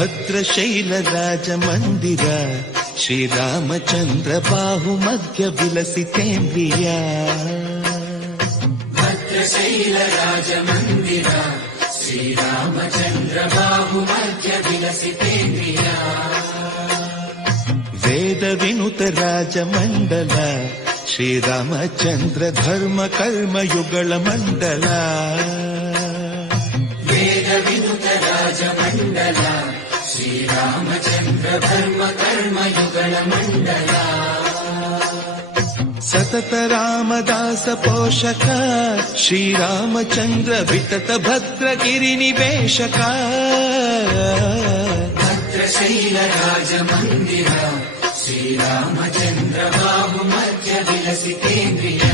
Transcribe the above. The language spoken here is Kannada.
ಭದ್ರಶೈಲ ರಾಜ ಮಂದಿರ ಶ್ರೀರಾಮಚಂದ್ರ ಬಾಹು ಮಧ್ಯ ವಿಲಸಿತೇಂದ್ರಿಯ. ಭದ್ರಶೈಲ ರಾಜ ಮಂದಿರ ಶ್ರೀರಾಮಚಂದ್ರ ಬಾಹು ಮಧ್ಯ ವಿಲಸಿತೇಂದ್ರಿಯ. ವೇದ ವಿನುತ ರಾಜ ಮಂಡಲ ಶ್ರೀರಾಮಚಂದ್ರ ಧರ್ಮ ಕರ್ಮ ಯುಗಳ ಮಂಡಲ. ವೇದ ವಿನುತ ರಾಜ ಮಂಡಲ ಶ್ರೀರಾಮಚಂದ್ರ ಧರ್ಮ ಕರ್ಮ ಯುಗಳ ಮಂಡಲ. ಸತತ ರಾಮದಾಸ ಪೋಷಕ ಶ್ರೀರಾಮಚಂದ್ರ ವಿತತ ಭದ್ರಗಿರಿ ನಿವೇಶಕ. ಭದ್ರಶೈಲ ರಾಜ ಮಂದಿರ ಶ್ರೀರಾಮಚಂದ್ರ ಬಾಹು ಮಧ್ಯ ವಿಲಸಿತೇಂದ್ರಿಯ.